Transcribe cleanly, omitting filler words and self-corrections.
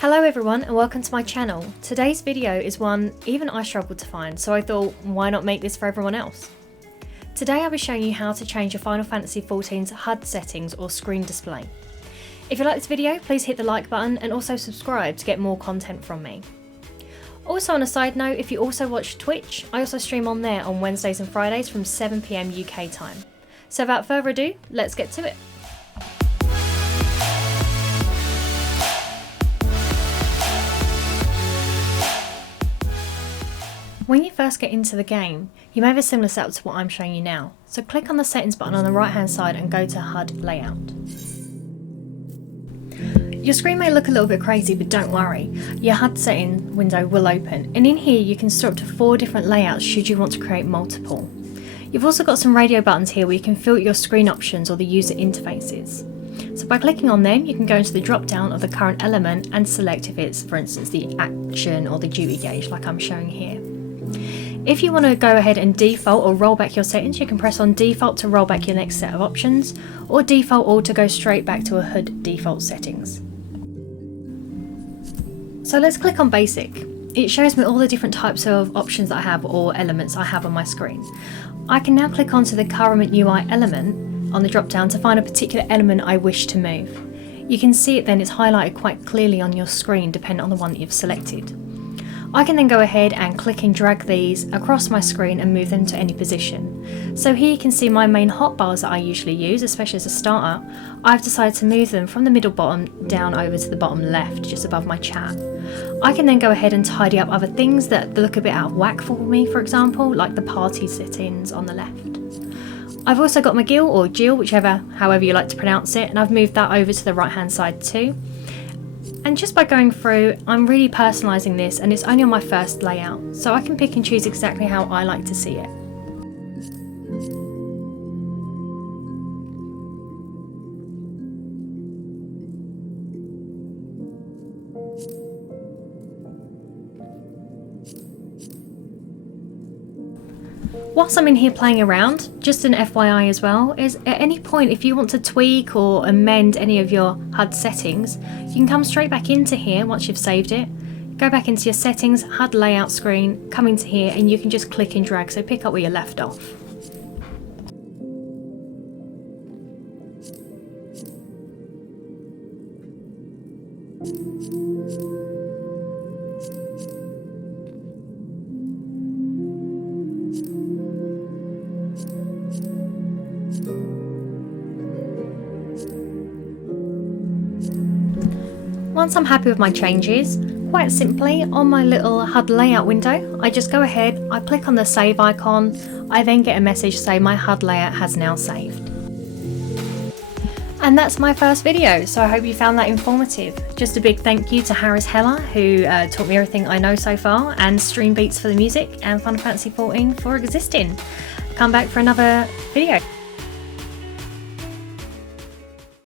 Hello everyone and welcome to my channel. Today's video is one even I struggled to find, so I thought why not make this for everyone else. Today I'll be showing you how to change your Final Fantasy XIV's HUD settings or screen display. If you like this video, please hit the like button and also subscribe to get more content from me. Also on a side note, if you also watch Twitch, I also stream on there on Wednesdays and Fridays from 7 PM UK time. So without further ado, let's get to it. When you first get into the game, you may have a similar setup to what I'm showing you now. So click on the settings button on the right hand side and go to HUD Layout. Your screen may look a little bit crazy, but don't worry. Your HUD setting window will open, and in here you can store up to 4 different layouts should you want to create multiple. You've also got some radio buttons here where you can filter your screen options or the user interfaces. So by clicking on them, you can go into the drop down of the current element and select if it's, for instance, the action or the duty gauge like I'm showing here. If you want to go ahead and default or roll back your settings, you can press on default to roll back your next set of options, or default all to go straight back to a HUD default settings. So let's click on basic. It shows me all the different types of options that I have or elements I have on my screen. I can now click onto the current UI element on the drop down to find a particular element I wish to move. You can see it then, it's highlighted quite clearly on your screen depending on the one that you've selected. I can then go ahead and click and drag these across my screen and move them to any position. So here you can see my main hotbars that I usually use, especially as a starter. I've decided to move them from the middle bottom down over to the bottom left, just above my chat. I can then go ahead and tidy up other things that look a bit out of whack for me, for example, like the party settings on the left. I've also got my GIL or GIL, however you like to pronounce it, and I've moved that over to the right hand side too. And just by going through, I'm really personalising this, and it's only on my first layout, so I can pick and choose exactly how I like to see it. Whilst I'm in here playing around, just an FYI as well, is at any point if you want to tweak or amend any of your HUD settings, you can come straight back into here once you've saved it, go back into your settings, HUD layout screen, come into here and you can just click and drag, so pick up where you left off. Once I'm happy with my changes, quite simply on my little HUD layout window, I just go ahead, I click on the save icon, I then get a message saying my HUD layout has now saved. And that's my first video, so I hope you found that informative. Just a big thank you to Harris Heller, who taught me everything I know so far, and Stream Beats for the music, and Final Fantasy XIV for existing. Come back for another video.